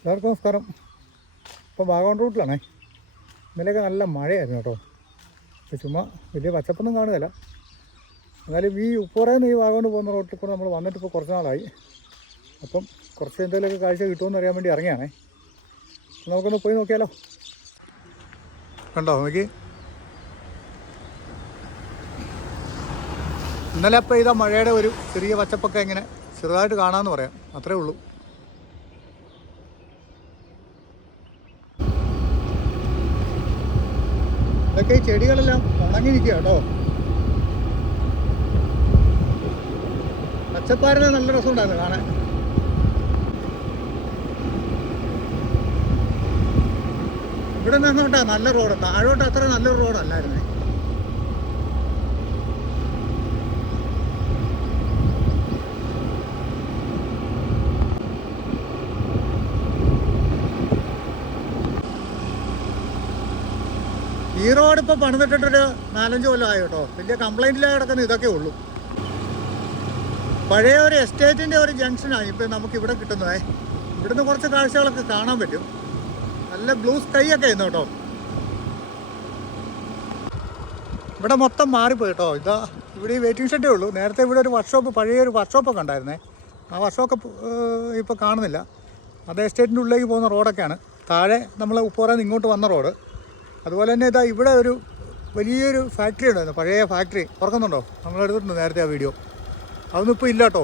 എല്ലാവർക്കും നമസ്കാരം. ഇപ്പോൾ വാഗമൺ റൂട്ടിലാണേ. ഇന്നലെയൊക്കെ നല്ല മഴയായിരുന്നു കേട്ടോ. ഇപ്പോൾ ചുമ്മാ വലിയ പച്ചപ്പൊന്നും കാണുകയില്ല. എന്നാലും ഈ ഉപ്പുറയിൽ ഈ വാഗമൺ പോകുന്ന റോട്ടിൽ കൂടെ നമ്മൾ വന്നിട്ട് ഇപ്പോൾ കുറച്ച് നാളായി. അപ്പം കുറച്ച് എന്തെങ്കിലുമൊക്കെ കാഴ്ച കിട്ടുമെന്ന് അറിയാൻ വേണ്ടി ഇറങ്ങിയാണേ. നമുക്കൊന്ന് പോയി നോക്കിയാലോ. കണ്ടോ നോക്കി, ഇന്നലെ അപ്പോൾ ഇതാ മഴയുടെ ഒരു ചെറിയ പച്ചപ്പൊക്കെ ഇങ്ങനെ ചെറുതായിട്ട് കാണാമെന്ന് പറയാം, അത്രേ ഉള്ളൂ. ഇതൊക്കെ ഈ ചെടികളെല്ലാം ഉണങ്ങി നിൽക്കുക കേട്ടോ. പച്ചപ്പാറിന് നല്ല രസമുണ്ടായിരുന്നു കാണാൻ. ഇവിടെ നിന്നോട്ടാ നല്ല റോഡ്, താഴോട്ട് അത്ര നല്ലൊരു റോഡല്ലായിരുന്നേ. ഈ റോഡ് ഇപ്പോൾ പണിതിട്ടിട്ടൊരു 4-5 കൊല്ലമായി കേട്ടോ. വലിയ കംപ്ലൈൻറ്റിലാണ് കിടക്കുന്നത്. ഇതൊക്കെ ഉള്ളൂ. പഴയ ഒരു എസ്റ്റേറ്റിൻ്റെ ഒരു ജംഗ്ഷനാണ് ഇപ്പോൾ നമുക്കിവിടെ കിട്ടുന്നത്. ഇവിടുന്ന് കുറച്ച് കാഴ്ചകളൊക്കെ കാണാൻ പറ്റും. നല്ല ബ്ലൂ സ്കൈ ഒക്കെ ആയിരുന്നു കേട്ടോ. ഇവിടെ മൊത്തം മാറിപ്പോയി കേട്ടോ. ഇതാ ഇവിടെ ഈ വെയിറ്റിംഗ് ഷെഡേ ഉള്ളൂ. നേരത്തെ ഇവിടെ ഒരു വർക്ക്ഷോപ്പ്, പഴയൊരു വർക്ക്ഷോപ്പൊക്കെ ഉണ്ടായിരുന്നേ. ആ വർക്ക്ഷോപ്പ് ഇപ്പോൾ കാണുന്നില്ല. അത് എസ്റ്റേറ്റിൻ്റെ ഉള്ളിലേക്ക് പോകുന്ന റോഡൊക്കെയാണ്. താഴെ നമ്മൾ ഉപ്പുറന്ന് ഇങ്ങോട്ട് വന്ന റോഡ്. അതുപോലെ തന്നെ ഇതാ ഇവിടെ ഒരു വലിയൊരു ഫാക്ടറി ഉണ്ടായിരുന്നു, പഴയ ഫാക്ടറി. ഓർക്കുന്നുണ്ടോ? നമ്മളെടുത്തിട്ടുണ്ട് നേരത്തെ ആ വീഡിയോ. അതൊന്നും ഇപ്പോൾ ഇല്ല കേട്ടോ.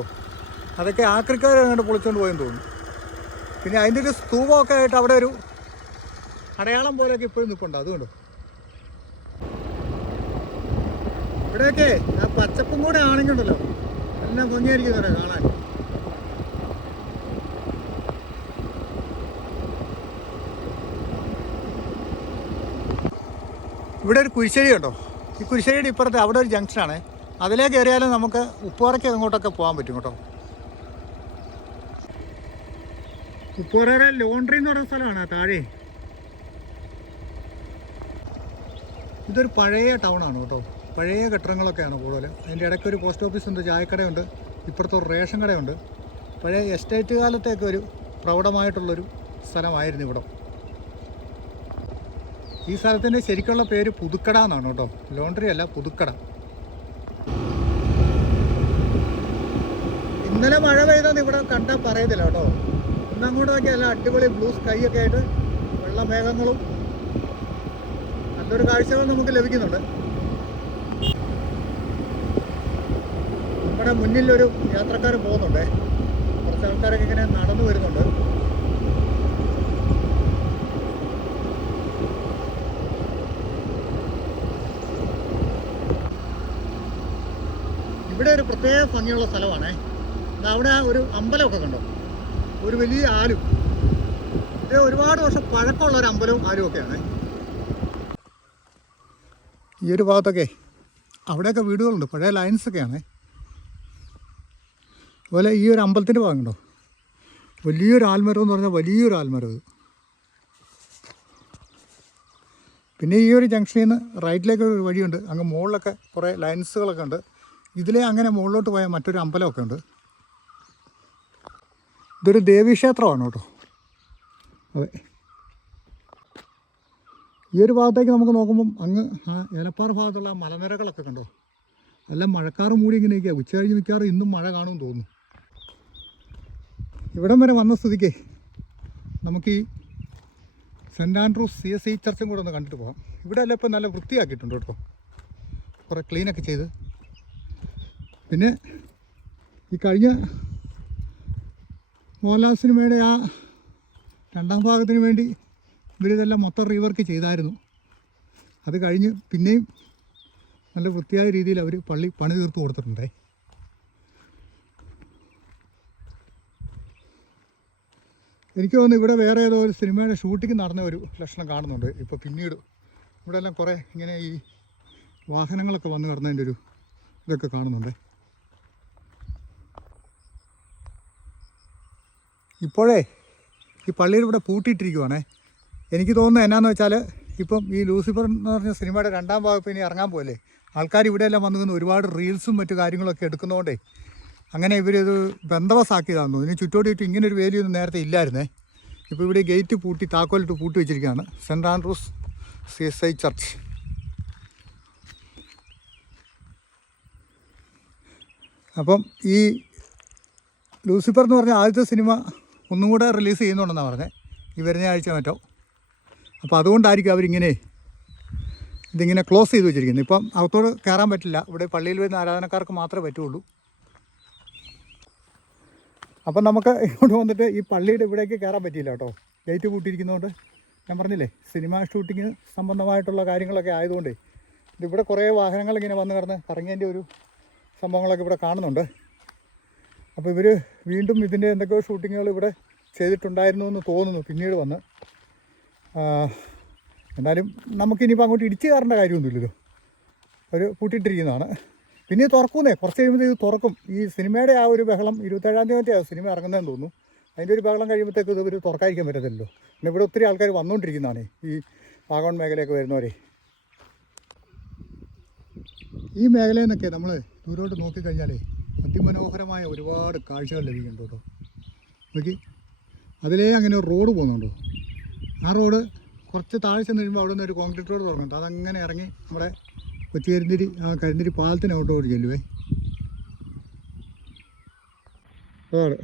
അതൊക്കെ ആക്രിക്കാർ അങ്ങോട്ട് പൊളിച്ചുകൊണ്ട് പോയെന്ന് തോന്നുന്നു. പിന്നെ അതിൻ്റെ ഒരു സ്തൂപമൊക്കെ ആയിട്ട് അവിടെ ഒരു അടയാളം പോലെയൊക്കെ ഇപ്പോഴും നിൽപ്പുണ്ട്. അതുകൊണ്ട് ഇവിടെയൊക്കെ ആ പച്ചപ്പും കൂടെ ആണെങ്കിലുണ്ടല്ലോ എല്ലാം ഭംഗിയായിരിക്കും കാണാൻ. ഇവിടെ ഒരു കുരിശ്ശേരി ഉണ്ടോ. ഈ കുരിശ്ശേരിയുടെ ഇപ്പുറത്ത് അവിടെ ഒരു ജംഗ്ഷനാണ്. അതിലേക്ക് കയറിയാലും നമുക്ക് ഉപ്പുറയ്ക്ക് അങ്ങോട്ടൊക്കെ പോകാൻ പറ്റും കേട്ടോ. ഉപ്പുറയുടെ ലോണ്ടറി എന്ന് പറയുന്ന സ്ഥലമാണ് താഴെ. ഇതൊരു പഴയ ടൗണാണ് കേട്ടോ. പഴയ കെട്ടിടങ്ങളൊക്കെയാണ് കൂടുതൽ. അതിൻ്റെ ഇടയ്ക്ക് ഒരു പോസ്റ്റ് ഓഫീസ് ഉണ്ട്, ചായക്കടയുണ്ട്, ഇപ്പുറത്തെ ഒരു റേഷൻ കടയുണ്ട്. പഴയ എസ്റ്റേറ്റ് കാലത്തേക്ക് ഒരു പ്രൗഢമായിട്ടുള്ളൊരു സ്ഥലമായിരുന്നു ഇവിടെ. ഈ സ്ഥലത്തിൻ്റെ ശരിക്കുള്ള പേര് പുതുക്കട എന്നാണ് കേട്ടോ. ലോണ്ടറി അല്ല, പുതുക്കട. ഇന്നലെ മഴ പെയ്തെന്ന് ഇവിടെ കണ്ടാൽ പറയത്തില്ല കേട്ടോ. ഇന്നങ്ങോട്ടൊക്കെ അല്ല അടിപൊളി ബ്ലൂ സ്കൈ ഒക്കെ ആയിട്ട് വെള്ളമേഘങ്ങളും നല്ലൊരു കാഴ്ചകൾ നമുക്ക് ലഭിക്കുന്നുണ്ട്. നമ്മുടെ മുന്നിലൊരു യാത്രക്കാർ പോകുന്നുണ്ടേ. കുറച്ച് ആൾക്കാരൊക്കെ ഇങ്ങനെ നടന്നു വരുന്നുണ്ട്. ഇവിടെ ഒരു പ്രത്യേക ഭംഗിയുള്ള സ്ഥലമാണേ. അവിടെ ഒരു അമ്പലമൊക്കെ കണ്ടോ, ഒരു വലിയ ആലും. ഇത് ഒരുപാട് വർഷം പഴക്കമുള്ള ഒരു അമ്പലവും ആലും ഒക്കെയാണ്. ഈ ഒരു ഭാഗത്തൊക്കെ അവിടെയൊക്കെ വീടുകളുണ്ട്, പഴയ ലൈൻസൊക്കെയാണ്. അതുപോലെ ഈ ഒരു അമ്പലത്തിൻ്റെ ഭാഗം കണ്ടോ, വലിയൊരു ആൽമരം എന്ന് പറഞ്ഞാൽ വലിയൊരു ആൽമരം ഇത്. പിന്നെ ഈ ഒരു ജംഗ്ഷനിൽ നിന്ന് റൈറ്റിലേക്ക് ഒരു വഴിയുണ്ട്. അങ്ങ് മുകളിലൊക്കെ കുറേ ലൈൻസുകളൊക്കെ ഉണ്ട്. ഇതിലെ അങ്ങനെ മുകളിലോട്ട് പോയാൽ മറ്റൊരു അമ്പലമൊക്കെ ഉണ്ട്. ഇതൊരു ദേവീക്ഷേത്രമാണ് കേട്ടോ. അതെ, ഈ ഒരു ഭാഗത്തേക്ക് നമുക്ക് നോക്കുമ്പം അങ്ങ് ആ ഏലപ്പാറ ഭാഗത്തുള്ള ആ മലനിരകളൊക്കെ കണ്ടോ. എല്ലാം മഴക്കാറ് മൂടി ഇങ്ങനെ ഇരിക്കുക. ഉച്ച കഴിഞ്ഞ് മിക്കവാറും ഇന്നും മഴ കാണുമെന്ന് തോന്നുന്നു. ഇവിടം വരെ വന്ന സ്ഥിതിക്ക് നമുക്ക് ഈ സെൻറ്റ് ആൻഡ്രൂസ് CSI ചർച്ചും കൂടെ ഒന്ന് കണ്ടിട്ട് പോകാം. ഇവിടെ എല്ലാം ഇപ്പം നല്ല വൃത്തിയാക്കിയിട്ടുണ്ട് കേട്ടോ, കുറേ ക്ലീനൊക്കെ ചെയ്ത്. പിന്നെ ഈ കഴിഞ്ഞ മോഹൻലാൽ സിനിമയുടെ ആ 2ാം ഭാഗത്തിന് വേണ്ടി ഇവരിതെല്ലാം മൊത്തം റീവർക്ക് ചെയ്തായിരുന്നു. അത് കഴിഞ്ഞ് പിന്നെയും നല്ല വൃത്തിയായ രീതിയിൽ അവർ പണി തീർത്ത് കൊടുത്തിട്ടുണ്ടേ. എനിക്ക് തോന്നുന്നു ഇവിടെ വേറെ ഏതോ ഒരു സിനിമയുടെ ഷൂട്ടിംഗ് നടന്ന ഒരു ലക്ഷണം കാണുന്നുണ്ട് ഇപ്പോൾ. പിന്നീട് ഇവിടെ എല്ലാം കുറേ ഇങ്ങനെ ഈ വാഹനങ്ങളൊക്കെ വന്ന് കിടന്നതിൻ്റെ ഒരു ഇതൊക്കെ കാണുന്നുണ്ട്. ഇപ്പോഴേ ഈ പള്ളിയിൽ ഇവിടെ പൂട്ടിയിട്ടിരിക്കുവാണേ. എനിക്ക് തോന്നുന്നത് എന്നാന്ന് വെച്ചാൽ ഇപ്പം ഈ ലൂസിഫർ എന്ന് പറഞ്ഞ സിനിമയുടെ 2ാം ഭാഗം ഇപ്പോൾ ഇനി ഇറങ്ങാൻ പോയല്ലേ. ആൾക്കാർ ഇവിടെയെല്ലാം വന്നു നിന്ന് ഒരുപാട് റീൽസും മറ്റു കാര്യങ്ങളൊക്കെ എടുക്കുന്നതുകൊണ്ടേ അങ്ങനെ ഇവരിത് ബന്ധവസാക്കിയതാണെന്നു. ഇതിന് ചുറ്റോടിയിട്ട് ഇങ്ങനൊരു വേലിയൊന്നും നേരത്തെ ഇല്ലായിരുന്നേ. ഇപ്പോൾ ഇവിടെ ഗേറ്റ് പൂട്ടി താക്കോലിട്ട് പൂട്ടി വെച്ചിരിക്കുകയാണ്. Saint Andrews CSI church. അപ്പം ഈ ലൂസിഫർ എന്ന് പറഞ്ഞ ആദ്യത്തെ സിനിമ ഒന്നും കൂടെ റിലീസ് ചെയ്യുന്നുണ്ടെന്നാണ് പറഞ്ഞത്, ഈ വരുന്ന ആഴ്ച മറ്റോ. അപ്പോൾ അതുകൊണ്ടായിരിക്കും അവരിങ്ങനെ ഇതിങ്ങനെ ക്ലോസ് ചെയ്ത് വെച്ചിരിക്കുന്നത്. ഇപ്പം അകത്തോട് കയറാൻ പറ്റില്ല, ഇവിടെ പള്ളിയിൽ വരുന്ന ആരാധനക്കാർക്ക് മാത്രമേ പറ്റുള്ളൂ. അപ്പം നമുക്ക് ഇങ്ങോട്ട് വന്നിട്ട് ഈ പള്ളിയുടെ ഇവിടേക്ക് കയറാൻ പറ്റിയില്ല കേട്ടോ, ഗേറ്റ് പൂട്ടിയിരിക്കുന്നതുകൊണ്ട്. ഞാൻ പറഞ്ഞില്ലേ, സിനിമ ഷൂട്ടിങ് സംബന്ധമായിട്ടുള്ള കാര്യങ്ങളൊക്കെ ആയതുകൊണ്ടേ ഇതിവിടെ കുറേ വാഹനങ്ങൾ ഇങ്ങനെ വന്ന് കിടന്ന് കറങ്ങിയതിൻ്റെ ഒരു സംഭവങ്ങളൊക്കെ ഇവിടെ കാണുന്നുണ്ട്. അപ്പോൾ ഇവർ വീണ്ടും ഇതിൻ്റെ എന്തൊക്കെയോ ഷൂട്ടിങ്ങുകൾ ഇവിടെ ചെയ്തിട്ടുണ്ടായിരുന്നു എന്ന് തോന്നുന്നു പിന്നീട് വന്ന്. എന്നാലും നമുക്കിനിയിപ്പോൾ അങ്ങോട്ട് ഇടിച്ച് കയറേണ്ട കാര്യമൊന്നുമില്ലല്ലോ, അവർ പൂട്ടിയിട്ടിരിക്കുന്നതാണ്. പിന്നെ തുറക്കുന്നേ, കുറച്ച് കഴിയുമ്പോൾ ഇത് തുറക്കും. ഈ സിനിമയുടെ ആ ഒരു ബഹളം 27-ാം തീയതി സിനിമ ഇറങ്ങുന്നതെന്ന് തോന്നുന്നു. അതിൻ്റെ ഒരു ബഹളം കഴിയുമ്പോഴത്തേക്ക് ഇത് ഒരു തുറക്കാതിരിക്കാൻ പറ്റത്തില്ലല്ലോ. പിന്നെ ഇവിടെ ഒത്തിരി ആൾക്കാർ വന്നുകൊണ്ടിരിക്കുന്നതാണ്, ഈ വാഗമൺ മേഖലയൊക്കെ വരുന്നവരെ. ഈ മേഖലയിൽ നിന്നൊക്കെ നമ്മൾ ദൂരോട്ട് നോക്കിക്കഴിഞ്ഞാലേ അതിമനോഹരമായ ഒരുപാട് കാഴ്ചകൾ ലഭിക്കുന്നുണ്ട് കേട്ടോ. നോക്കി, അതിലേ അങ്ങനെ ഒരു റോഡ് പോകുന്നുണ്ടോ. ആ റോഡ് കുറച്ച് താഴെ ചെന്ന് കഴിയുമ്പോൾ അവിടെ നിന്ന് ഒരു കോൺക്രീറ്റ് റോഡ് തുറക്കുന്നുണ്ട്. അതങ്ങനെ ഇറങ്ങി നമ്മുടെ കൊച്ചി കരിന്തിരി, ആ കരിന്തിരി പാലത്തിന് ഔട്ടോട്ട് ചെല്ലുവേ. അതാണ്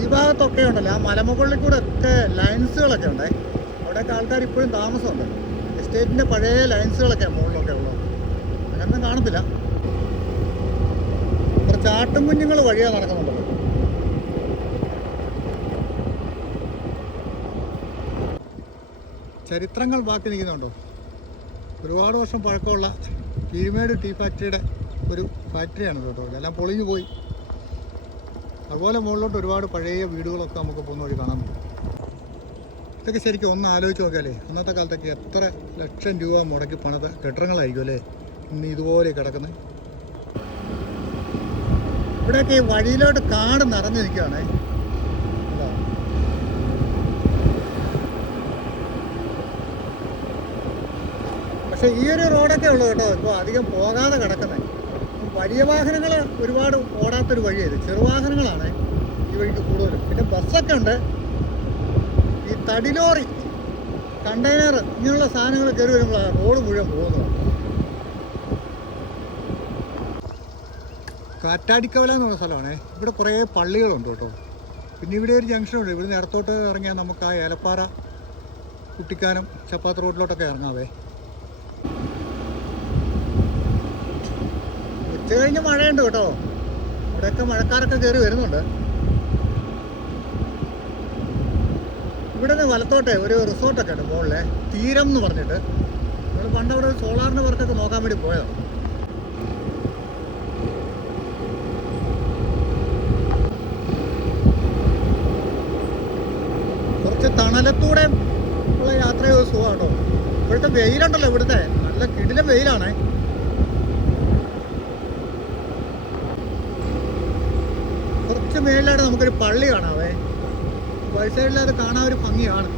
ഈ ഭാഗത്തൊക്കെ ഉണ്ടല്ലോ, ആ മലമുകളിൽ കൂടെ ഒക്കെ ലൈൻസുകളൊക്കെ ഉണ്ടേ. അവിടെയൊക്കെ ആൾക്കാർ ഇപ്പോഴും താമസമുണ്ട്. എസ്റ്റേറ്റിൻ്റെ പഴയ ലൈൻസുകളൊക്കെ മുകളിലൊക്കെ ഉള്ളത്, അങ്ങനൊന്നും കാണത്തില്ല. കുറച്ച് ആട്ടും കുഞ്ഞുങ്ങൾ വഴിയാണ് നടക്കുന്നുണ്ടല്ലോ. ചരിത്രങ്ങൾ ബാക്കി നിൽക്കുന്നുണ്ടോ. ഒരുപാട് വർഷം പഴക്കമുള്ള കീഴ്മേട് ടീ ഫാക്ടറിയുടെ ഒരു ഫാക്ടറിയാണ് കേട്ടോ. ഇതെല്ലാം പൊളിഞ്ഞു പോയി. അതുപോലെ മുകളിലോട്ട് ഒരുപാട് പഴയ വീടുകളൊക്കെ നമുക്ക് പോകുന്ന വഴി കാണാൻ പറ്റും. ഇതൊക്കെ ശരിക്കും ഒന്ന് ആലോചിച്ച് നോക്കിയാലേ, അന്നത്തെ കാലത്തൊക്കെ എത്ര ലക്ഷം രൂപ മുടക്കി പണിത കെട്ടിടങ്ങളായിരിക്കും അല്ലേ ഇന്ന് ഇതുപോലെ കിടക്കുന്നത്. ഇവിടെയൊക്കെ ഈ വഴിയിലോട്ട് കാട് നിറഞ്ഞു നിൽക്കുകയാണേ. പക്ഷേ ഈ ഒരു റോഡൊക്കെ ഉള്ളു കേട്ടോ ഇപ്പോൾ അധികം പോകാതെ കിടക്കുന്നത്. വലിയ വാഹനങ്ങൾ ഒരുപാട് ഓടാത്തൊരു വഴിയായത്, ചെറുവാഹനങ്ങളാണ് ഈ വഴിക്ക് കൂടുതലും. പിന്നെ ബസ്സൊക്കെ ഉണ്ട്. ഈ തടിലോറി, കണ്ടെയ്നർ ഇങ്ങനെയുള്ള സാധനങ്ങൾ കയറി വരുമ്പോഴാണ് റോഡ് മുഴുവൻ പോകുന്നത്. കാറ്റാടിക്കവല എന്ന് പറഞ്ഞ സ്ഥലമാണേ. ഇവിടെ കുറേ പള്ളികളുണ്ട് കേട്ടോ. പിന്നെ ഇവിടെ ഒരു ജംഗ്ഷനുണ്ട്. ഇവിടുന്ന് ഇടത്തോട്ട് ഇറങ്ങിയാൽ നമുക്ക് ആ ഏലപ്പാറ, കുട്ടിക്കാനം, ചപ്പാത്ത് റോഡിലോട്ടൊക്കെ ഇറങ്ങാവേ. ഉച്ച കഴിഞ്ഞ് മഴയുണ്ട് കേട്ടോ. അവിടെയൊക്കെ മഴക്കാരൊക്കെ കയറി വരുന്നുണ്ട്. ഇവിടെ നിന്ന് വലത്തോട്ടെ ഒരു റിസോർട്ടൊക്കെ ഉണ്ട് മുകളിലെ, തീരം എന്ന് പറഞ്ഞിട്ട്. നമ്മൾ പണ്ട് അവിടെ ഒരു സോളാറിൻ്റെ വർക്കൊക്കെ നോക്കാൻ വേണ്ടി പോയതാണ്. കുറച്ച് തണലത്തൂടെ ഉള്ള യാത്രയോ സുഖം കേട്ടോ. ഇവിടുത്തെ വെയിലുണ്ടല്ലോ, ഇവിടുത്തെ നല്ല കിടിലം വെയിലാണേ. കുറച്ച് മേളിലായിട്ട് നമുക്കൊരു പള്ളി കാണാവേ. വൈറ്റ് സൈഡിൽ അത് കാണാൻ ഒരു ഭംഗിയാണ്.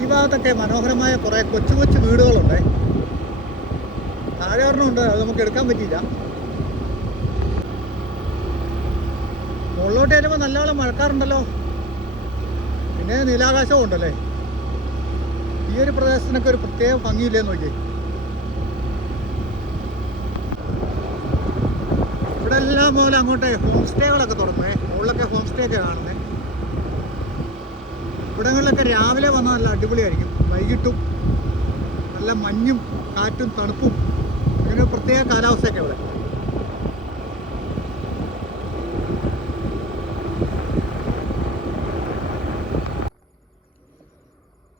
ഈ ഭാഗത്തൊക്കെ മനോഹരമായ കുറേ കൊച്ചു കൊച്ചു വീടുകളുണ്ട്. താഴെ ഒരെണ്ണമുണ്ട്, അത് നമുക്ക് എടുക്കാൻ പറ്റിയില്ല. മുകളിലോട്ട് വരുമ്പോൾ നല്ലവണ്ണം മഴക്കാറുണ്ടല്ലോ. പിന്നെ നീലാകാശവും ഉണ്ടല്ലേ. ഈ ഒരു പ്രദേശത്തിനൊക്കെ ഒരു പ്രത്യേക ഭംഗിയില്ലേന്ന് നോക്കി. ഇവിടെ എല്ലാം പോലെ അങ്ങോട്ട് ഹോം സ്റ്റേകളൊക്കെ തുറന്നേ. മുകളിലൊക്കെ ഹോം സ്റ്റേ ഒക്കെ കാണുന്നത്. ഇവിടങ്ങളിലൊക്കെ രാവിലെ വന്നാൽ നല്ല അടിപൊളിയായിരിക്കും. വൈകിട്ടും നല്ല മഞ്ഞും കാറ്റും തണുപ്പും, അങ്ങനെ പ്രത്യേക കാലാവസ്ഥയൊക്കെ ഇവിടെ.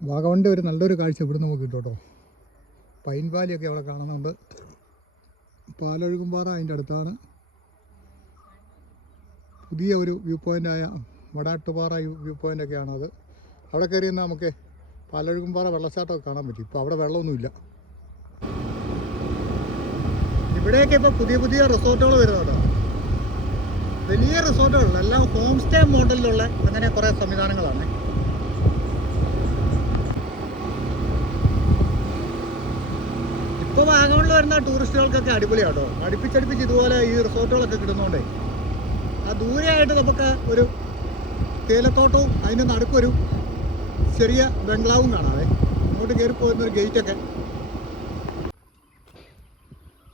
വാഗമണിൻ്റെ ഒരു നല്ലൊരു കാഴ്ച ഇവിടെ നമുക്ക് കിട്ടും കേട്ടോ. പൈൻ വാലിയൊക്കെ അവിടെ കാണുന്നുണ്ട്. പാലൊഴുകുംപാറ അതിൻ്റെ അടുത്താണ്. പുതിയ ഒരു വ്യൂ പോയിൻ്റായ വടാട്ടുപാറ വ്യൂ പോയിൻ്റൊക്കെയാണ് അത്. അവിടെ കയറി നിന്ന് നമുക്ക് പാലൊഴുകുംപാറ വെള്ളച്ചാട്ടമൊക്കെ കാണാൻ പറ്റും. ഇപ്പോൾ അവിടെ വെള്ളമൊന്നുമില്ല. ഇവിടെയൊക്കെ ഇപ്പോൾ പുതിയ പുതിയ റിസോർട്ടുകൾ വരുന്നുണ്ടോ. വലിയ റിസോർട്ടുകളില്ല, എല്ലാം ഹോം സ്റ്റേ മോഡലിലുള്ള അങ്ങനെ കുറേ സംവിധാനങ്ങളാണ്. വാഗമണിൽ വരുന്ന ടൂറിസ്റ്റുകൾക്കൊക്കെ അടിപൊളിയാട്ടോ. അടുപ്പിച്ചടുപ്പിച്ച് ഇതുപോലെ ഈ റിസോർട്ടുകളൊക്കെ കിട്ടുന്നതുകൊണ്ടേ ആ ദൂരെയായിട്ട് നമുക്ക് ഒരു തേയിലത്തോട്ടവും അതിൻ്റെ നടുക്കൊരു ചെറിയ ബംഗ്ലാവും കാണാവേ. അങ്ങോട്ട് കയറി പോകുന്നൊരു ഗേറ്റൊക്കെ.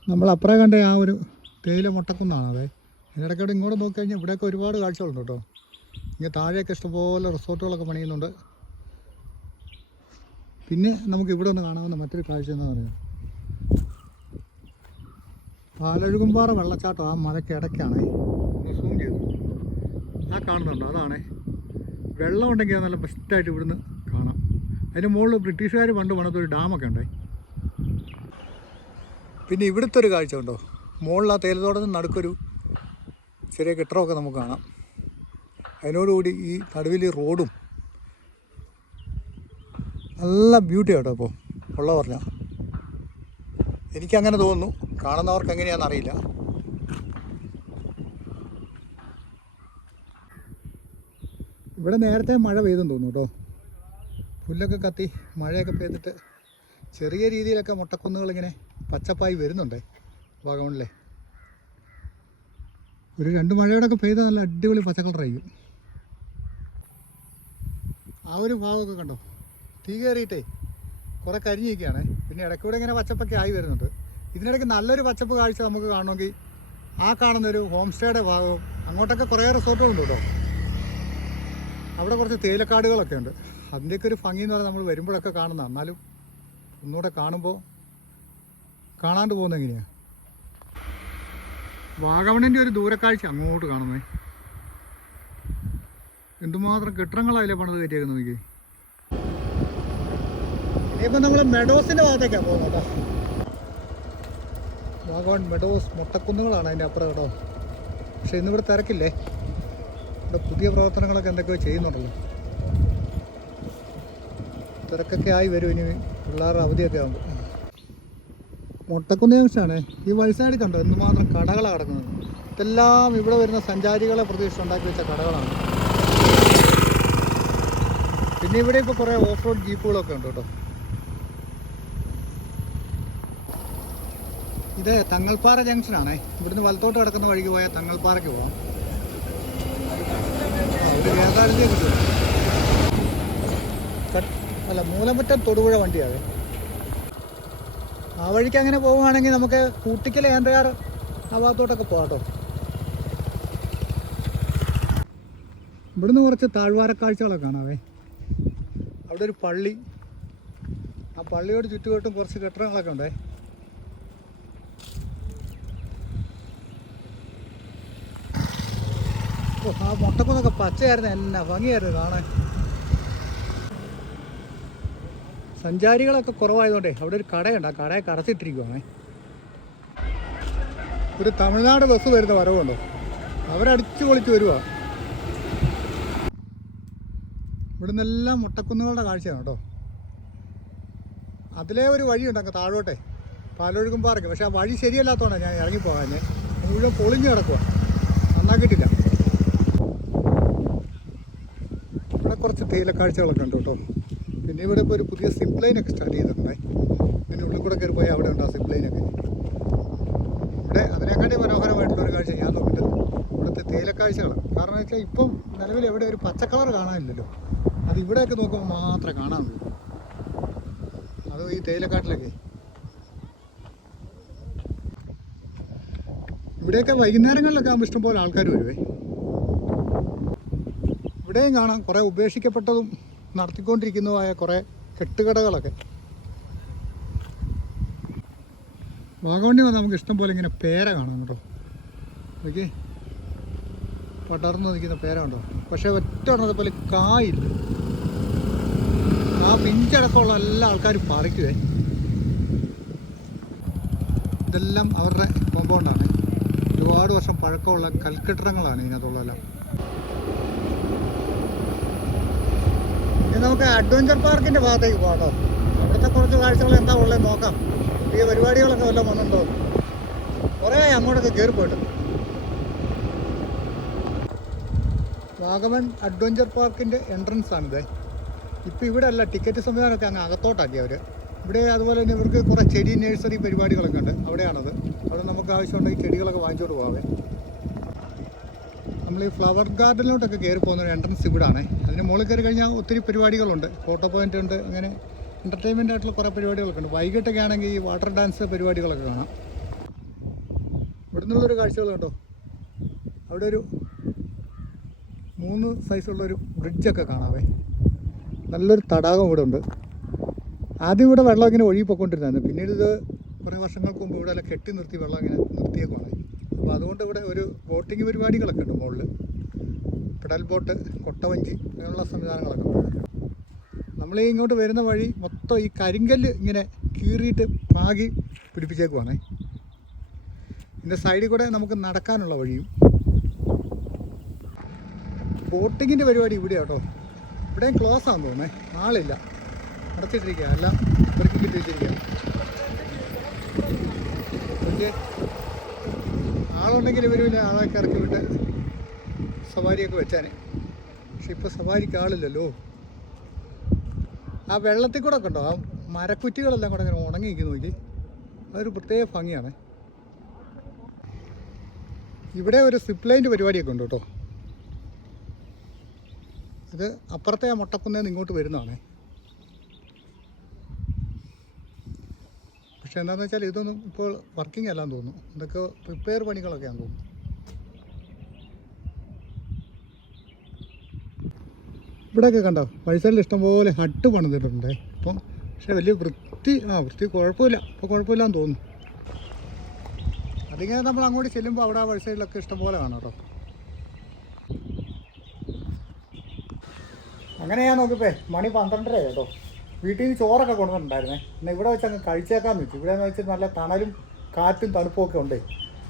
നമ്മൾ അപ്പുറം കണ്ട ആ ഒരു തേയില മുട്ടക്കുന്നാണ് അതെ. ഇതിനിടയ്ക്കോടെ ഇങ്ങോട്ട് നോക്കിക്കഴിഞ്ഞാൽ ഇവിടെയൊക്കെ ഒരുപാട് കാഴ്ചകളുണ്ട് കേട്ടോ. ഇങ്ങനെ താഴെയൊക്കെ ഇഷ്ടംപോലെ റിസോർട്ടുകളൊക്കെ പണിയുന്നുണ്ട്. പിന്നെ നമുക്ക് ഇവിടെ ഒന്ന് കാണാവുന്ന മറ്റൊരു കാഴ്ച എന്ന് പറയുന്നത് പാലഴുകുംപാറ വെള്ളച്ചാട്ടം. ആ മലക്കിടയ്ക്കാണ് സൂം ചെയ്തു ആ കാണുന്നുണ്ടോ, അതാണ്. വെള്ളം ഉണ്ടെങ്കിൽ അത് നല്ല ബെസ്റ്റായിട്ട് ഇവിടുന്ന് കാണാം. അതിന് മുകളിൽ ബ്രിട്ടീഷുകാർ പണ്ട് പണിതൊരു ഡാമൊക്കെ ഉണ്ട്. പിന്നെ ഇവിടുത്തെ ഒരു കാഴ്ച ഉണ്ടോ, മുകളിൽ ആ തേയിലത്തോട്ടത്തിന് നടുക്കൊരു ചെറിയ കെട്ടിടമൊക്കെ നമുക്ക് കാണാം. അതിനോടുകൂടി ഈ നടുവിൽ റോഡും നല്ല ബ്യൂട്ടി കേട്ടോ. ഇപ്പോൾ ഉള്ള പറഞ്ഞാൽ എനിക്കങ്ങനെ തോന്നുന്നു, കാണുന്നവർക്ക് എങ്ങനെയാണെന്ന് അറിയില്ല. ഇവിടെ നേരത്തെ മഴ പെയ്തെന്ന് തോന്നുന്നു കേട്ടോ. പുല്ലൊക്കെ കത്തി മഴയൊക്കെ പെയ്തിട്ട് ചെറിയ രീതിയിലൊക്കെ മുട്ടക്കുന്നുകളിങ്ങനെ പച്ചപ്പായി വരുന്നുണ്ട് വാഗമണിലെ. ഒരു 2 മഴയോടൊക്കെ പെയ്താൽ നല്ല അടിപൊളി പച്ച കളറായിരിക്കും. ആ ഒരു ഭാഗമൊക്കെ കണ്ടോ, തീ കയറിയിട്ടേ കുറേ കരിഞ്ഞിരിക്കുകയാണ്. പിന്നെ ഇടയ്ക്കൂടെ ഇങ്ങനെ പച്ചപ്പൊക്കെ ആയി വരുന്നുണ്ട്. ഇതിനിടയ്ക്ക് നല്ലൊരു പച്ചപ്പ് കാഴ്ച നമുക്ക് കാണണമെങ്കിൽ ആ കാണുന്നൊരു ഹോം സ്റ്റേയുടെ ഭാഗവും അങ്ങോട്ടൊക്കെ കുറേ റിസോർട്ടുകളുണ്ട് കേട്ടോ. അവിടെ കുറച്ച് തേയിലക്കാടുകളൊക്കെ ഉണ്ട്. അതിൻ്റെയൊക്കെ ഒരു ഭംഗി എന്ന് പറഞ്ഞാൽ നമ്മൾ വരുമ്പോഴൊക്കെ കാണുന്ന, എന്നാലും ഒന്നുകൂടെ കാണുമ്പോൾ കാണാണ്ട് പോകുന്നത് എങ്ങനെയാണ്. വാഗമണിൻ്റെ ഒരു ദൂരക്കാഴ്ച അങ്ങോട്ട് കാണുന്നേ. എന്തുമാത്രം കെട്ടിടങ്ങളായാലും പണിത് കയറ്റിയേക്കുന്നത് എനിക്ക്. ഇനിയിപ്പോൾ നമ്മൾ മെഡോസിൻ്റെ ഭാഗത്തേക്കാണ് പോകുന്നത് കേട്ടോ. വാഗമൺ മെഡോസ് മുട്ടക്കുന്നുകളാണ് അതിൻ്റെ അപ്പുറം കേട്ടോ. പക്ഷേ ഇന്നിവിടെ തിരക്കില്ലേ, ഇവിടെ പുതിയ പ്രവർത്തനങ്ങളൊക്കെ എന്തൊക്കെയോ ചെയ്യുന്നുണ്ടല്ലോ. തിരക്കൊക്കെ ആയി വരും ഇനി പിള്ളേരുടെ അവധിയൊക്കെ ആകുമ്പോൾ. മുട്ടക്കുന്ന് ജംഗ്ഷനാണ്. ഈ വഴിസൈഡിൽ കണ്ടോ എന്തുമാത്രം കടകളാണ് കിടക്കുന്നത്. ഇതെല്ലാം ഇവിടെ വരുന്ന സഞ്ചാരികളെ പ്രതീക്ഷിച്ച് ഉണ്ടാക്കി വെച്ച കടകളാണ്. പിന്നെ ഇവിടെ ഇപ്പോൾ കുറേ ഓഫ് റോഡ് ജീപ്പുകളൊക്കെ ഉണ്ട് കേട്ടോ. ഇത് തങ്ങൾപ്പാറ ജംഗ്ഷനാണേ. ഇവിടുന്ന് വലത്തോട്ട് കിടക്കുന്ന വഴിക്ക് പോയാൽ തങ്ങൾപ്പാറയ്ക്ക് പോകാം. ഒരു വേദാരത്തെ കിട്ടും. അല്ല, മൂലമറ്റം തൊടുപുഴ വണ്ടിയാണ്. ആ വഴിക്ക് അങ്ങനെ പോവുകയാണെങ്കിൽ നമുക്ക് കൂട്ടിക്കൽ ഏന്തയാർ ആ ഭാഗത്തോട്ടൊക്കെ പോകാം കേട്ടോ. ഇവിടുന്ന് കുറച്ച് താഴ്വാരക്കാഴ്ചകളൊക്കെ കാണാവേ. അവിടെ ഒരു പള്ളി, ആ പള്ളിയോട് ചുറ്റുവട്ടും കുറച്ച് കെട്ടിടങ്ങളൊക്കെ ഉണ്ടേ. ആ മുട്ടക്കൊന്നൊക്കെ പച്ചയായിരുന്നു, എന്നാ ഭംഗിയായിരുന്നു കാണാൻ. സഞ്ചാരികളൊക്കെ കുറവായതുകൊണ്ടേ അവിടെ ഒരു കടയുണ്ട്. ആ കടയെ കടച്ചിട്ടിരിക്കുവാണേ. ഒരു തമിഴ്നാട് ബസ് വരുന്ന വരവുണ്ടോ, അവരടിച്ചു പൊളിച്ച് വരുവാ. ഇവിടെ നിന്നെല്ലാം മുട്ടക്കുന്നുകളുടെ കാഴ്ചയാണ് കേട്ടോ. അതിലേ ഒരു വഴിയുണ്ട് അങ്ങ് താഴോട്ടെ, പാലൊഴുകുംപാറയ്ക്ക്. പക്ഷേ ആ വഴി ശരിയല്ലാത്തതുകൊണ്ടാണ് ഞാൻ ഇറങ്ങിപ്പോകാൻ. മുഴുവൻ പൊളിഞ്ഞ് കിടക്കുക, നന്നാക്കിയിട്ടില്ല. ഇവിടെ കുറച്ച് തേയിലക്കാഴ്ചകളൊക്കെ ഉണ്ട് കേട്ടോ. പിന്നെ ഇവിടെ ഇപ്പോൾ ഒരു പുതിയ സിപ്പ് ലൈനൊക്കെ സ്റ്റാർട്ട് ചെയ്തിട്ടുണ്ടേ. പിന്നെ ഉള്ളിൽ കൂടെ കയറി പോയി അവിടെ ഉണ്ട് ആ സിപ്പ് ലൈനൊക്കെ. ഇവിടെ അതിനെക്കാട്ടി മനോഹരമായിട്ടുള്ളൊരു കാഴ്ച ഞാൻ നോക്കിയിട്ട് ഇവിടുത്തെ തേയിലക്കാഴ്ചകളാണ്. കാരണം വെച്ചാൽ ഇപ്പം നിലവിൽ എവിടെ ഒരു പച്ചക്കളർ കാണാനില്ലല്ലോ. അത് ഇവിടെയൊക്കെ നോക്കുമ്പോൾ മാത്രമേ കാണാൻ പറ്റൂ. അത് ഈ തേയിലക്കാട്ടിലൊക്കെ. ഇവിടെയൊക്കെ വൈകുന്നേരങ്ങളിലൊക്കെ ആകുമ്പോൾ ഇഷ്ടംപോലെ ആൾക്കാർ വരുവേ. ഇവിടെയും കാണാം കുറേ ഉപേക്ഷിക്കപ്പെട്ടതും നടത്തിക്കൊണ്ടിരിക്കുന്നതുമായ കുറേ കെട്ടുകടകളൊക്കെ. വാഗമണ്ണി വന്നാൽ നമുക്ക് ഇഷ്ടം പോലെ ഇങ്ങനെ പേര കാണാം കേട്ടോ. ഓക്കെ, പടർന്നു നിൽക്കുന്ന പേര ഉണ്ടോ. പക്ഷേ ഒറ്റ എണ്ണത്തെ പോലെ കായില്ല. ആ പിഞ്ചടക്കമുള്ള എല്ലാ ആൾക്കാരും പറിക്കുവേ. ഇതെല്ലാം അവരുടെ കോമ്പൗണ്ടാണ്. ഒരുപാട് വർഷം പഴക്കമുള്ള കൽക്കെട്ടിടങ്ങളാണ് ഇതിനകത്തുള്ളതെല്ലാം. ഇനി നമുക്ക് അഡ്വഞ്ചർ പാർക്കിൻ്റെ ഭാഗത്തേക്ക് പോകാം കേട്ടോ. അവിടുത്തെ കുറച്ച് കാഴ്ചകൾ എന്താ ഉള്ളത് നോക്കാം. പുതിയ പരിപാടികളൊക്കെ വല്ലതും വന്നിട്ടുണ്ടോ. കുറേ അങ്ങോട്ടൊക്കെ കയറി പോയിട്ട്. വാഗമൺ അഡ്വഞ്ചർ പാർക്കിൻ്റെ എൻട്രൻസ് ആണിത്. ഇപ്പോൾ ഇവിടെ അല്ല, ടിക്കറ്റ് സംവിധാനമൊക്കെ അങ്ങ് അകത്തോട്ടാക്കി അവർ. ഇവിടെ അതുപോലെ തന്നെ ഇവർക്ക് കുറേ ചെടി നഴ്സറി പരിപാടികളൊക്കെ ഉണ്ട്. അവിടെയാണത്. അവിടെ നമുക്ക് ആവശ്യമുണ്ടെങ്കിൽ ചെടികളൊക്കെ വാങ്ങിച്ചോട്ട് പോകാവേ. നമ്മൾ ഈ ഫ്ലവർ ഗാർഡനിലോട്ടൊക്കെ കയറി പോകുന്ന ഒരു എൻട്രൻസ് ഇവിടാണ്. അതിന് മുകളിൽ കയറി കഴിഞ്ഞാൽ ഒത്തിരി പരിപാടികളുണ്ട്. ഫോട്ടോ പോയിൻ്റ് ഉണ്ട്. അങ്ങനെ എൻ്റർടൈൻമെൻ്റ് ആയിട്ടുള്ള കുറേ പരിപാടികളൊക്കെ ഉണ്ട്. വൈകിട്ടൊക്കെ ആണെങ്കിൽ ഈ വാട്ടർ ഡാൻസ് പരിപാടികളൊക്കെ കാണാം. ഇവിടെ നിന്നുള്ളൊരു കാഴ്ചകൾ കണ്ടോ. അവിടെ ഒരു 3 സൈസുള്ളൊരു ബ്രിഡ്ജൊക്കെ കാണാവേ. നല്ലൊരു തടാകം ഇവിടെ ഉണ്ട്. ആദ്യം ഇവിടെ വെള്ളം ഇങ്ങനെ ഒഴുകി പോയിക്കൊണ്ടിരുന്നതാണ്. പിന്നീട് ഇത് കുറേ വർഷങ്ങൾക്ക് മുമ്പ് ഇവിടെ എല്ലാം കെട്ടി നിർത്തി വെള്ളം ഇങ്ങനെ നിർത്തിയേക്കുവാണ്. അപ്പോൾ അതുകൊണ്ട് ഇവിടെ ഒരു ബോട്ടിങ് പരിപാടികളൊക്കെ ഉണ്ട്. മുകളിൽ പെഡൽ ബോട്ട്, കൊട്ടവഞ്ചി അങ്ങനെയുള്ള സംവിധാനങ്ങളൊക്കെ ഉണ്ട്. നമ്മൾ ഇങ്ങോട്ട് വരുന്ന വഴി മൊത്തം ഈ കരിങ്കല്ല് ഇങ്ങനെ കീറിയിട്ട് പാകി പിടിപ്പിച്ചേക്കുവാണേ. ഇതിൻ്റെ സൈഡിൽ കൂടെ നമുക്ക് നടക്കാനുള്ള വഴിയും. ബോട്ടിങ്ങിൻ്റെ പരിപാടി ഇവിടെ കേട്ടോ. ഇവിടെയും ക്ലോസ് ആണെന്ന് തോന്നേ. ആളില്ല, അടച്ചിട്ടിരിക്കുക. എല്ലാം പെറുക്കി കിട്ടി വെച്ചിരിക്കുക. പക്ഷേ ആളുണ്ടെങ്കിൽ ഇവർ പിന്നെ ആളൊക്കെ ഇറക്കി വിട്ട് സവാരിയൊക്കെ വെച്ചാനെ. പക്ഷെ ഇപ്പോൾ സവാരിക്ക് ആളില്ലല്ലോ. ആ വെള്ളത്തിൽ കൂടെ ഒക്കെ ഉണ്ടോ ആ മരക്കുറ്റികളെല്ലാം കൂടെ ഇങ്ങനെ ഉണങ്ങി നിൽക്കുന്നു. നോക്കി, അതൊരു പ്രത്യേക ഭംഗിയാണ്. ഇവിടെ ഒരു സിപ്പ് ലൈൻ്റെ പരിപാടിയൊക്കെ ഉണ്ട് കേട്ടോ. ഇത് അപ്പുറത്തെ ആ മുട്ടക്കുന്നേന്ന് ഇങ്ങോട്ട് വരുന്നതാണേ. പക്ഷെ എന്താണെന്ന് വെച്ചാൽ ഇതൊന്നും ഇപ്പോൾ വർക്കിംഗ് അല്ലാന്ന് തോന്നുന്നു. ഇതൊക്കെ റിപ്പയർ പണികളൊക്കെയാണെന്ന് തോന്നുന്നു. ഇവിടെയൊക്കെ കണ്ടോ വഴിസൈഡിൽ ഇഷ്ടംപോലെ ഹട്ട് പണിതിട്ടുണ്ട്. അപ്പം പക്ഷേ വലിയ വൃത്തി കുഴപ്പമില്ല. ഇപ്പോൾ കുഴപ്പമില്ലാന്ന് തോന്നുന്നു. അതിങ്ങനെ നമ്മൾ അങ്ങോട്ട് ചെല്ലുമ്പോൾ അവിടെ ആ വഴിസൈഡിലൊക്കെ ഇഷ്ടംപോലെ കാണാം കേട്ടോ. അങ്ങനെ ഞാൻ നോക്കിയപ്പോൾ മണി 12:30 കേട്ടോ. വീട്ടിൽ നിന്ന് ചോറൊക്കെ കൊണ്ടുവന്നിട്ടുണ്ടായിരുന്നേ. എന്നാൽ ഇവിടെ വെച്ച് അങ്ങ് കഴിച്ചേക്കാന്ന് വെച്ചു. ഇവിടെ എന്ന് വെച്ചാൽ നല്ല തണലും കാറ്റും തണുപ്പുമൊക്കെ ഉണ്ട്.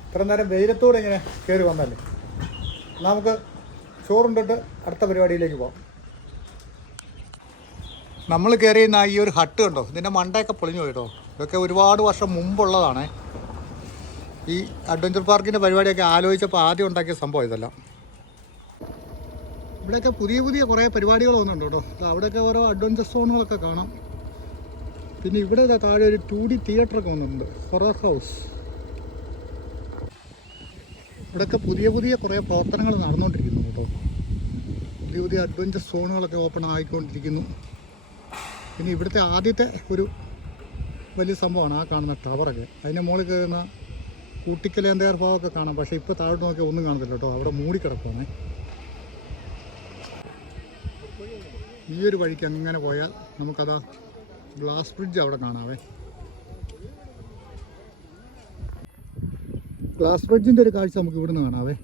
ഇത്ര നേരം വെയിലത്തോടെ ഇങ്ങനെ കയറി വന്നല്ലേ. നമുക്ക് ചോറുണ്ടിട്ട് അടുത്ത പരിപാടിയിലേക്ക് പോകാം. നമ്മൾ കയറിയുന്ന ഈ ഒരു ഹട്ട് കണ്ടോ. ഇതിൻ്റെ മണ്ടയൊക്കെ പൊളിഞ്ഞു പോയിട്ടോ. ഇതൊക്കെ ഒരുപാട് വർഷം മുമ്പുള്ളതാണ്. ഈ അഡ്വഞ്ചർ പാർക്കിൻ്റെ പരിപാടിയൊക്കെ ആലോചിച്ചപ്പോൾ ആദ്യം ഉണ്ടാക്കിയ സംഭവം ഇതെല്ലാം. ഇവിടെയൊക്കെ പുതിയ കുറേ പരിപാടികൾ വന്നുണ്ട് കേട്ടോ. അവിടെയൊക്കെ ഓരോ അഡ്വഞ്ചർ സോണുകളൊക്കെ കാണാം. പിന്നെ ഇവിടെ താഴെ ഒരു 2D തിയേറ്ററൊക്കെ വന്നിട്ടുണ്ട്. Horror house. ഇവിടെയൊക്കെ പുതിയ കുറേ പ്രവർത്തനങ്ങൾ നടന്നുകൊണ്ടിരിക്കുന്നു കേട്ടോ. പുതിയ അഡ്വഞ്ചർ സോണുകളൊക്കെ ഓപ്പൺ ആയിക്കൊണ്ടിരിക്കുന്നു. പിന്നെ ഇവിടുത്തെ ആദ്യത്തെ ഒരു വലിയ സംഭവമാണ് ആ കാണുന്ന ടവറൊക്കെ. അതിൻ്റെ മുകളിൽ കയറുന്ന കൂട്ടിക്കലേന്തയാർ ഭാഗമൊക്കെ കാണാം. പക്ഷേ ഇപ്പോൾ താഴോട്ട് നോക്കിയാൽ ഒന്നും കാണത്തില്ല കേട്ടോ. അവിടെ മൂടിക്കിടക്കുവാണേ. ഈ ഒരു വഴിക്ക് അങ്ങനെ പോയാൽ നമുക്കതാ ഗ്ലാസ് ബ്രിഡ്ജ് അവിടെ കാണാവേ. ഗ്ലാസ് ബ്രിഡ്ജിൻ്റെ ഒരു കാഴ്ച നമുക്ക് ഇവിടുന്ന് കാണാവേ.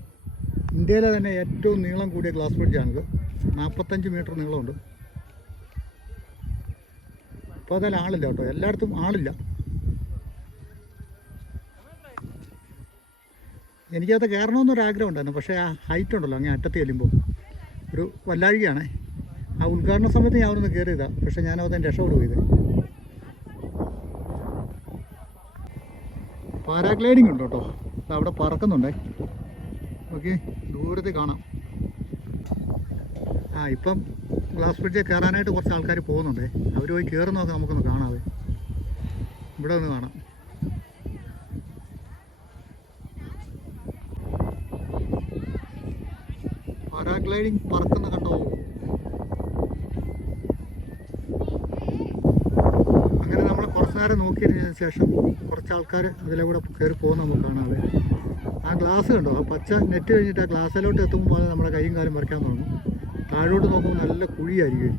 ഇന്ത്യയിലെ തന്നെ ഏറ്റവും നീളം കൂടിയ ഗ്ലാസ് ബ്രിഡ്ജാണിത്. 45 മീറ്റർ നീളമുണ്ട്. അപ്പോൾ അതിൽ ആളില്ല കേട്ടോ. എല്ലായിടത്തും ആളില്ല. എനിക്കത് കയറണമെന്നൊരാഗ്രഹം ഉണ്ടായിരുന്നു. പക്ഷേ ആ ഹൈറ്റ് ഉണ്ടല്ലോ അങ്ങനെ അറ്റത്ത് ചെല്ലുമ്പോൾ ഒരു വല്ലാഴികയാണ്. ആ ഉദ്ഘാടന സമയത്ത് ഞാൻ അവിടുന്ന് കയറിയതാണ്. പക്ഷേ ഞാനതിന് രക്ഷപ്പെടും. ഇത് പാരാഗ്ലൈഡിങ് ഉണ്ട് കേട്ടോ. അവിടെ പറക്കുന്നുണ്ടേ. ഓക്കെ, ദൂരത്തിൽ കാണാം. ഇപ്പം ഗ്ലാസ് ബ്രിഡ്ജിൽ കയറാനായിട്ട് കുറച്ച് ആൾക്കാർ പോകുന്നുണ്ടേ. അവർ പോയി കയറുന്നതൊക്കെ നമുക്കൊന്ന് കാണാവേ. ഇവിടെ ഒന്ന് കാണാം. പാരാഗ്ലൈഡിങ് പറക്കുന്ന കണ്ടോ. അങ്ങനെ നമ്മൾ കുറച്ച് നേരം നോക്കിയതിന് ശേഷം കുറച്ച് ആൾക്കാർ അതിലെ കൂടെ കയറി പോകുന്ന നമുക്ക് കാണാവേ. ആ ഗ്ലാസ് കണ്ടോ. ആ പച്ച നെറ്റ് കഴിഞ്ഞിട്ട് ആ ഗ്ലാസ്സിലോട്ട് എത്തുമ്പോൾ നമ്മുടെ കൈയും കാലും വരയ്ക്കാൻ തുടങ്ങും. താഴോട്ട് നോക്കുമ്പോൾ നല്ല കുഴിയായിരിക്കും.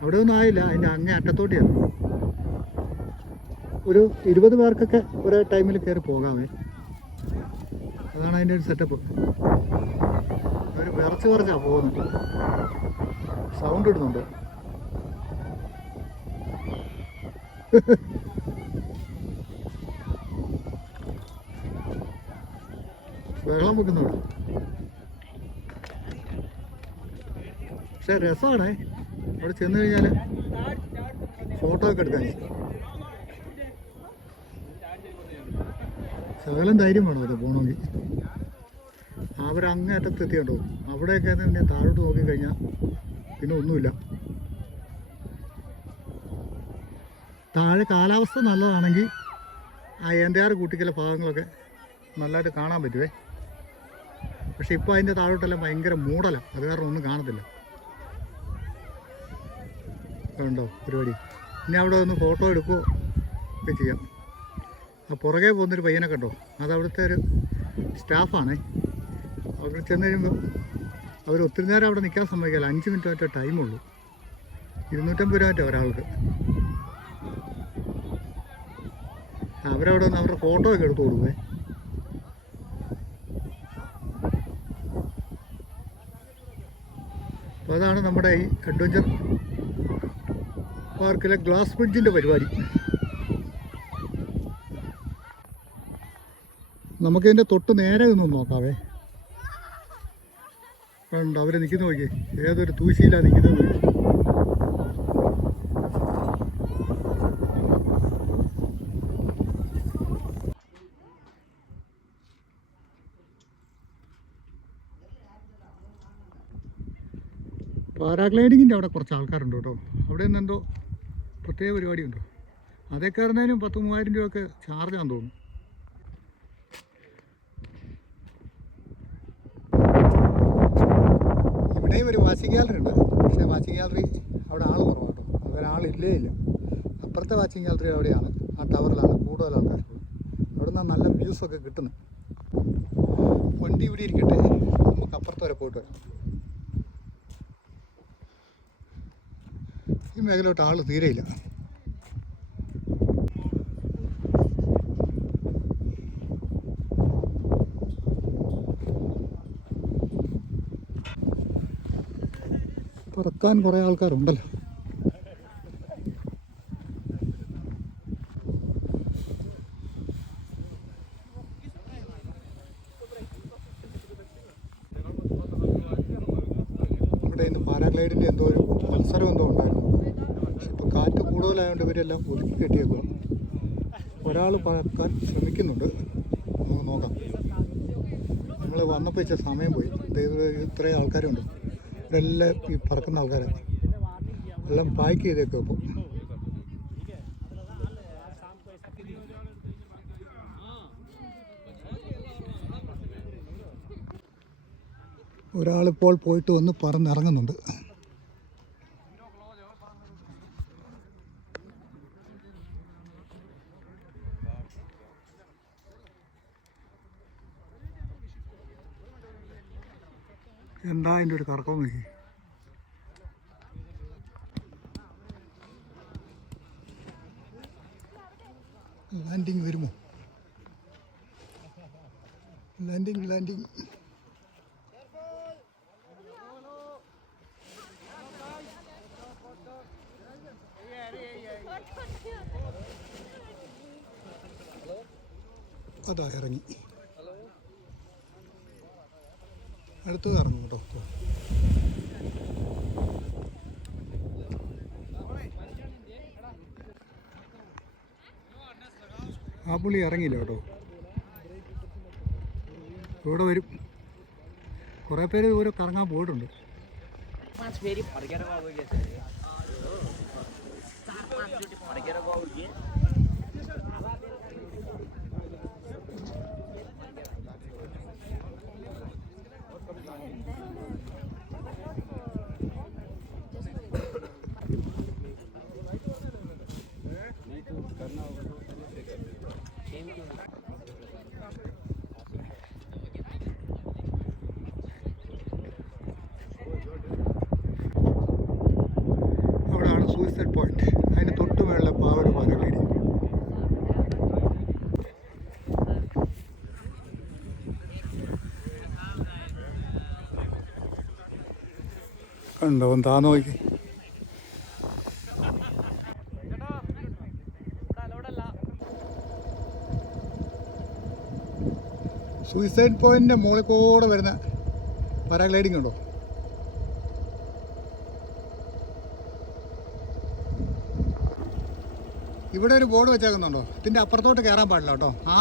അവിടെ ഒന്നും ആയില്ല. അതിൻ്റെ അങ്ങേ അറ്റത്തോട്ടിയാണ്. ഒരു 20 പേർക്കൊക്കെ ഒരേ ടൈമിൽ കയറി പോകാമേ. അതാണ് അതിൻ്റെ ഒരു സെറ്റപ്പ്. അവർ വിറച്ചാണ് പോകുന്നത്. സൗണ്ട് ഇടുന്നുണ്ട്. വെള്ളം വെക്കുന്നുണ്ട്. പക്ഷെ രസമാണേ. അവിടെ ചെന്ന് കഴിഞ്ഞാൽ ഫോട്ടോ ഒക്കെ എടുക്കാൻ ശകലം ധൈര്യം വേണം അത് പോകണമെങ്കിൽ. അവരങ്ങേ അറ്റത്ത് എത്തിയുണ്ടോ. അവിടെയൊക്കെ പിന്നെ താഴോട്ട് നോക്കിക്കഴിഞ്ഞാൽ പിന്നെ ഒന്നുമില്ല. താഴെ കാലാവസ്ഥ നല്ലതാണെങ്കിൽ ആ ഏന്തയാറ് കൂട്ടിക്കല ഭാഗങ്ങളൊക്കെ നല്ലതായിട്ട് കാണാൻ പറ്റുമേ. പക്ഷെ ഇപ്പോൾ അതിൻ്റെ താഴോട്ടെല്ലാം ഭയങ്കര മൂടലാണ്, അത് കാരണം ഒന്നും കാണത്തില്ല. കണ്ടോ പരിപാടി. ഇനി അവിടെ ഒന്ന് ഫോട്ടോ എടുക്കുകയോ ഒക്കെ ചെയ്യാം. ആ പുറകെ പോകുന്നൊരു പയ്യനെ കണ്ടോ, അത് അവിടുത്തെ ഒരു സ്റ്റാഫാണേ. അവിടെ ചെന്ന് കഴിയുമ്പോൾ അവർ ഒത്തിരി നേരം അവിടെ നിൽക്കാൻ സമ്മതിക്കില്ല. 5 മിനിറ്റ് ആയിട്ടേ ടൈമുള്ളൂ. 250 രൂപ ഒരാൾക്ക്. അവരവിടെ നിന്ന് അവരുടെ ഫോട്ടോ ഒക്കെ എടുത്തു കൊടുക്കുമേ. അപ്പോൾ അതാണ് നമ്മുടെ ഈ അഡ്വഞ്ചർ പാർക്കിലെ ഗ്ലാസ് ബ്രിഡ്ജിൻ്റെ പരിപാടി. നമുക്കിതിൻ്റെ തൊട്ട് നേരെ ഒന്നും നോക്കാവേ. കണ്ടോ അവർ നിൽക്കുന്ന നോക്കി, ഏതൊരു തൂശിയിലാണ് നിൽക്കുന്നത് നോക്കി. പാരാഗ്ലൈഡിങ്ങിൻ്റെ അവിടെ കുറച്ച് ആൾക്കാരുണ്ട് കേട്ടോ. അവിടെ നിന്ന് എന്തോ പ്രത്യേക പരിപാടി ഉണ്ടോ. അതേ കയറുന്നതിനും 10-3000 രൂപയൊക്കെ ചാർജാന്ന് തോന്നുന്നു. ഇവിടെയും ഒരു വാച്ചിങ് ഗാലറി ഉണ്ട്. പക്ഷേ വാച്ചിങ് ഗാലറി അവിടെ ആൾ കുറവാണ് കേട്ടോ. അങ്ങനെ ആളില്ലേ ഇല്ല. അപ്പുറത്തെ വാച്ചിങ് ഗാലറി അവിടെയാണ്, ആ ടവറിലാണ് കൂടുതൽ ആൾക്കാർ. അവിടെ നിന്നാണ് നല്ല വ്യൂസൊക്കെ കിട്ടുന്നത്. വണ്ടി ഇവിടെ ഇരിക്കട്ടെ, നമുക്ക് അപ്പുറത്ത് വരെ പോയിട്ട് വരാം. ഈ മേഖലയോട്ട് ആൾ തീരെയില്ല. പറക്കാൻ കുറേ ആൾക്കാരുണ്ടല്ലോ. ഇവിടെ ഇന്ന് പാരാഗ്ലൈഡിൻ്റെ എന്തോ ഒരു മത്സരം എന്തോ ഉണ്ടായിരുന്നു. പക്ഷെ ഇപ്പോൾ കാറ്റ് കൂടുതലായതുകൊണ്ട് ഇവരെല്ലാം ഒതുക്കി കെട്ടിയേക്കുക. ഒരാൾ പറക്കാൻ ശ്രമിക്കുന്നുണ്ട്, നമുക്ക് നോക്കാം. നമ്മൾ വന്നപ്പോൾ ഇച്ചിരി സമയം പോയി. ഇത്രയും ആൾക്കാരുണ്ട്. ഇവരെല്ലാം ഈ പറക്കുന്ന ആൾക്കാരാണ്. എല്ലാം പാക്ക് ചെയ്തേക്കും. അപ്പോൾ ഒരാളിപ്പോൾ പോയിട്ട് വന്ന് പറന്നിറങ്ങുന്നുണ്ട്. എന്താ അതിൻ്റെ ഒരു കറക്കം നോക്കി. ലാൻഡിങ് വരുമോ? ലാൻഡിങ് അതാ ഇറങ്ങി. അടുത്തത് ഇറങ്ങും കേട്ടോ. ആ പുള്ളി ഇറങ്ങിയില്ല കേട്ടോ. ഇവിടെ വരും. കുറേ പേര് ഓരോ കറങ്ങാൻ പോയിട്ടുണ്ട്. അവിടെയാണ് സൂയിസൈഡ് പോയിന്റ്. അതിന് തൊട്ട് മേളിലെ പാവൊരു പാരാഗ്ലൈഡിങ്. കണ്ടോ താന്ന് നോക്കി. സൂയിസൈഡ് പോയിന്റിൻ്റെ മുകളിൽ കൂടെ വരുന്ന പാരാഗ്ലൈഡിങ് ഉണ്ടോ. ഇവിടെ ഒരു ബോർഡ് വെച്ചേക്കുന്നുണ്ടോ. ഇതിൻ്റെ അപ്പുറത്തോട്ട് കയറാൻ പാടില്ല കേട്ടോ. ആ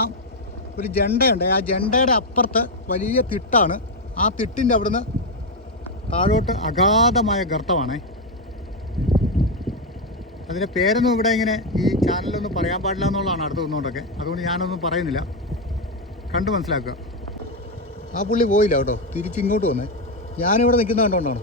ഒരു ജണ്ടയുണ്ട്, ആ ജണ്ടയുടെ അപ്പുറത്ത് വലിയ തിട്ടാണ്. ആ തിട്ടിൻ്റെ അവിടുന്ന് താഴോട്ട് അഗാധമായ ഗർത്തമാണേ. അതിൻ്റെ പേരൊന്നും ഇവിടെ ഇങ്ങനെ ഈ ചാനലൊന്നും പറയാൻ പാടില്ല എന്നുള്ളതാണ് അടുത്ത് നിന്നുകൊണ്ടൊക്കെ. അതുകൊണ്ട് ഞാനൊന്നും പറയുന്നില്ല, കണ്ടു മനസ്സിലാക്കുക. ആ പുള്ളി പോയില്ല കേട്ടോ, തിരിച്ച് ഇങ്ങോട്ട് വന്നേ. ഞാനിവിടെ നിൽക്കുന്ന കണ്ടോണ്ടാണ്.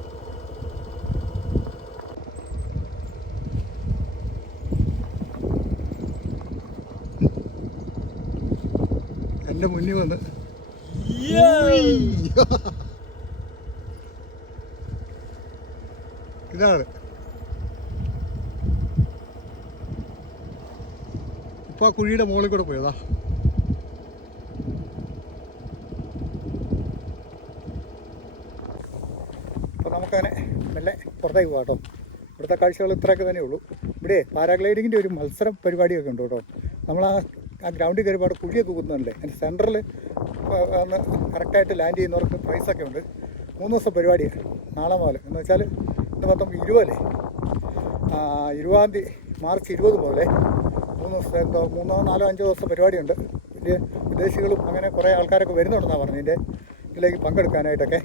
എൻ്റെ മുന്നിൽ വന്ന് ഇതാണ് ഇപ്പോൾ ആ കുഴിയുടെ മുകളിൽ കൂടെ പോയതാ. അപ്പോൾ നമുക്കങ്ങനെ മെല്ലെ പുറത്തേക്ക് പോകാം കേട്ടോ. ഇവിടുത്തെ കാഴ്ചകൾ ഇത്രയൊക്കെ തന്നെ ഉള്ളൂ. ഇവിടെ പാരാഗ്ലൈഡിങ്ങിൻ്റെ ഒരു മത്സരം പരിപാടിയൊക്കെ ഉണ്ട് കേട്ടോ. നമ്മൾ ആ ഗ്രൗണ്ടിൽ കയറി പാട് കുഴിയൊക്കെ കുത്തുന്നുണ്ടല്ലേ, അതിൻ്റെ സെൻറ്ററിൽ വന്ന് കറക്റ്റായിട്ട് ലാൻഡ് ചെയ്യുന്നവർക്ക് പ്രൈസൊക്കെ ഉണ്ട്. 3 ദിവസം പരിപാടിയാണ് നാളെ മുതൽ. എന്ന് വെച്ചാൽ ഇന്ന് മൊത്തം 20 20-ാം തീയതി മാർച്ച് 20 മുതലേ 3 ദിവസത്തെ എന്തോ 3-4-5 ദിവസം പരിപാടിയുണ്ട്. വലിയ വിദേശികളും അങ്ങനെ കുറേ ആൾക്കാരൊക്കെ വരുന്നുണ്ടെന്നാണ് പറഞ്ഞത് ഇതിലേക്ക് പങ്കെടുക്കാനായിട്ടൊക്കെ.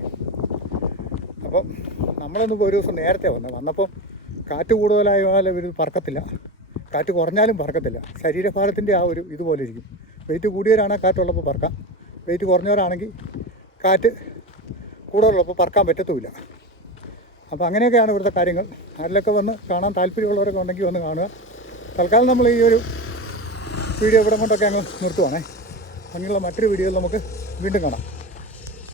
അപ്പം നമ്മളൊന്നിപ്പോൾ ഒരു ദിവസം നേരത്തെ വന്നപ്പോൾ കാറ്റ് കൂടുതലായാലും ഇവർ പറക്കത്തില്ല, കാറ്റ് കുറഞ്ഞാലും പറക്കത്തില്ല. ശരീരഭാരത്തിൻ്റെ ആ ഒരു ഇതുപോലെ ഇരിക്കും. വെയിറ്റ് കൂടിയവരാണെങ്കിൽ കാറ്റുള്ളപ്പോൾ പറക്കാം, വെയിറ്റ് കുറഞ്ഞവരാണെങ്കിൽ കാറ്റ് കൂടുതലുള്ളപ്പോൾ പറക്കാൻ പറ്റത്തുമില്ല. അപ്പോൾ അങ്ങനെയൊക്കെയാണ് ഇവിടുത്തെ കാര്യങ്ങൾ. ആരിലൊക്കെ വന്ന് കാണാൻ താല്പര്യമുള്ളവരൊക്കെ ഉണ്ടെങ്കിൽ വന്ന് കാണുക. തൽക്കാലം നമ്മൾ ഈ ഒരു വീഡിയോ ഇവിടെ കൊണ്ടൊക്കെ അങ്ങ് നിർത്തുവാണേ. അങ്ങനെയുള്ള മറ്റൊരു വീഡിയോയിൽ നമുക്ക് വീണ്ടും കാണാം.